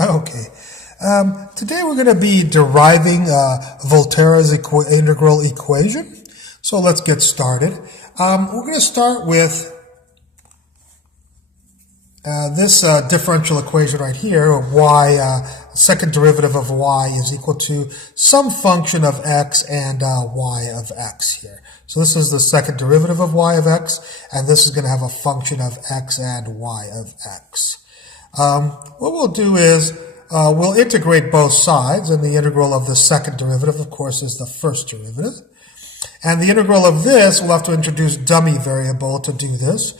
Okay. Today we're going to be deriving Volterra's integral equation. So let's get started. We're going to start with this differential equation right here, of y, second derivative of y is equal to some function of x and y of x here. So this is the second derivative of y of x, and this is going to have a function of x and y of x. What we'll do is we'll integrate both sides, and the integral of the second derivative, of course, is the first derivative. And the integral of this, we'll have to introduce dummy variable to do this.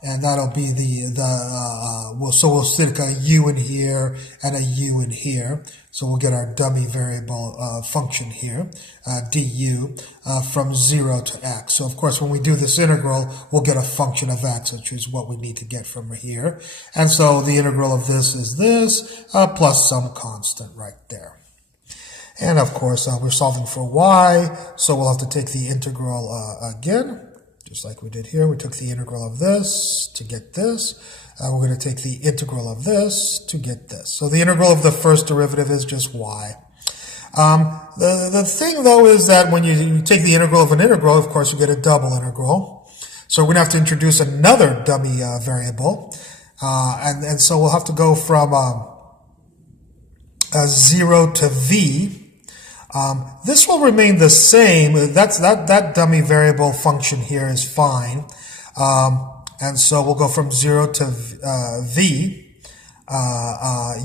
And that'll be so we'll stick a u in here and a u in here. So we'll get our dummy variable function here, du, from 0 to x. So of course, when we do this integral, we'll get a function of x, which is what we need to get from here. And so the integral of this is this, plus some constant right there. And of course, we're solving for y, so we'll have to take the integral again. Just like we did here, we took the integral of this to get this. We're going to take the integral of this to get this. So the integral of the first derivative is just y. The thing, though, is that when you take the integral of an integral, of course, you get a double integral. So we're going to have to introduce another dummy variable. And so we'll have to go from 0 to v. This will remain the same. That dummy variable function here is fine. And so we'll go from 0 to v,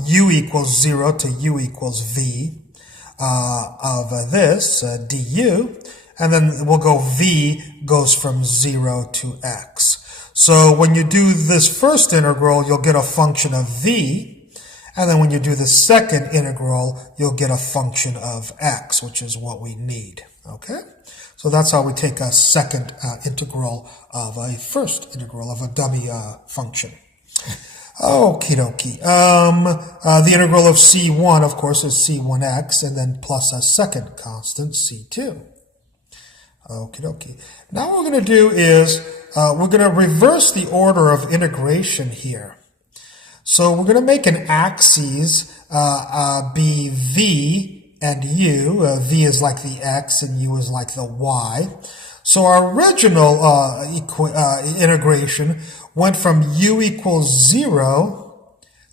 u equals 0 to u equals v of this du. And then we'll go v goes from 0 to x. So when you do this first integral, you'll get a function of v. And then when you do the second integral, you'll get a function of x, which is what we need. Okay? So that's how we take a second integral of a first integral of a dummy function. Okie dokie. The integral of c1, of course, is c1x, and then plus a second constant, c2. Okie dokie. Now what we're going to do is we're going to reverse the order of integration here. So we're going to make an axes be v and u. V is like the x and u is like the y. So our original integration went from u equals 0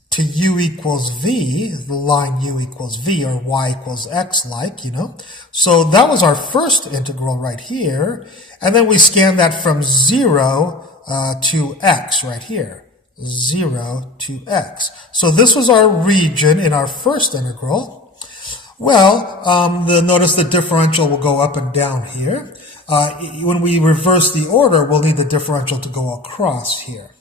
to u equals v, the line u equals v, or y equals x like, you know. So that was our first integral right here. And then we scanned that from 0 to x right here. 0 to x. So this was our region in our first integral. Well, notice the differential will go up and down here. When we reverse the order, we'll need the differential to go across here.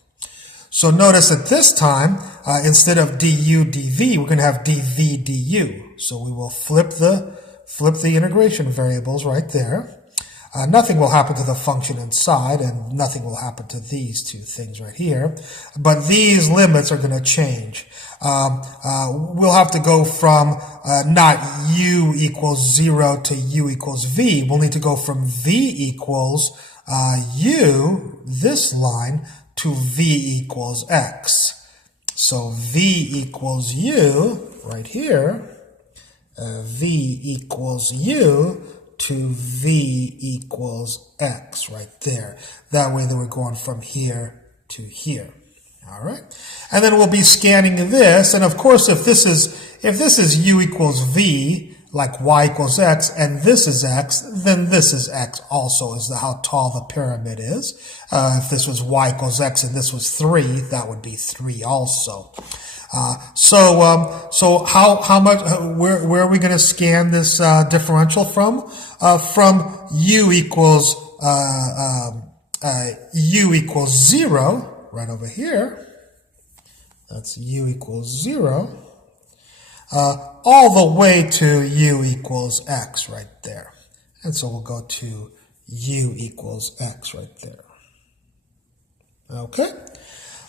So notice that this time, instead of du dv, we're going to have dv du. So we will flip the integration variables right there. Nothing will happen to the function inside, and nothing will happen to these two things right here. But these limits are going to change. We'll have to go from not u equals 0 to u equals v. We'll need to go from v equals u, this line, to v equals x. So v equals u, right here, v equals u, to v equals x right there. That way that we're going from here to here. All right. And then we'll be scanning this. And of course, if this is u equals v, like y equals x, and this is x, then this is x also, is how tall the pyramid is. If this was y equals x and this was 3, that would be 3 also. So how much, where are we going to scan this differential from? From u equals 0, right over here. That's u equals 0. All the way to u equals x right there. And so we'll go to u equals x right there. Okay?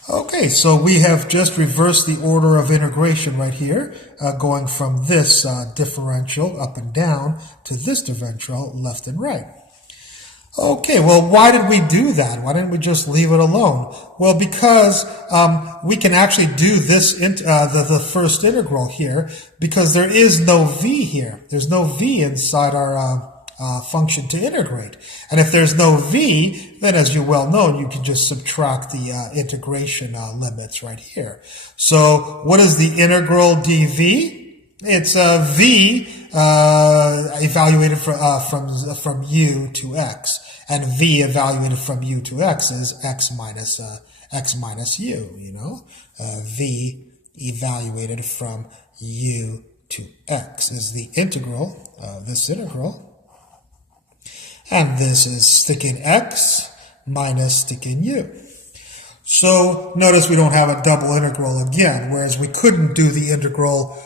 Okay, so we have just reversed the order of integration right here, going from this differential up and down to this differential left and right. Okay, well, why did we do that? Why didn't we just leave it alone? Well, because we can actually do this, the first integral here, because there is no v here. There's no v inside our function to integrate. And if there's no v, then as you well know, you can just subtract the integration limits right here. So what is the integral dv? It's v evaluated from u to x, and v evaluated from u to x is x minus u. You know, v evaluated from u to x is the integral, this integral, and this is sticking x minus sticking u. So notice we don't have a double integral again, whereas we couldn't do the integral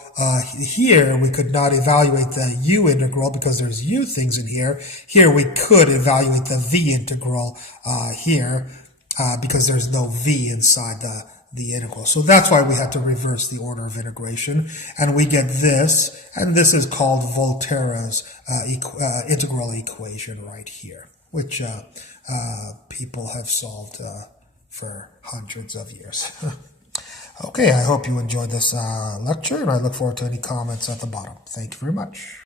here. We could not evaluate the u integral because there's u things in here. Here we could evaluate the v integral here because there's no v inside the integral. So that's why we had to reverse the order of integration, and we get this, and this is called Volterra's integral equation right here, which people have solved for hundreds of years. Okay, I hope you enjoyed this lecture, and I look forward to any comments at the bottom. Thank you very much.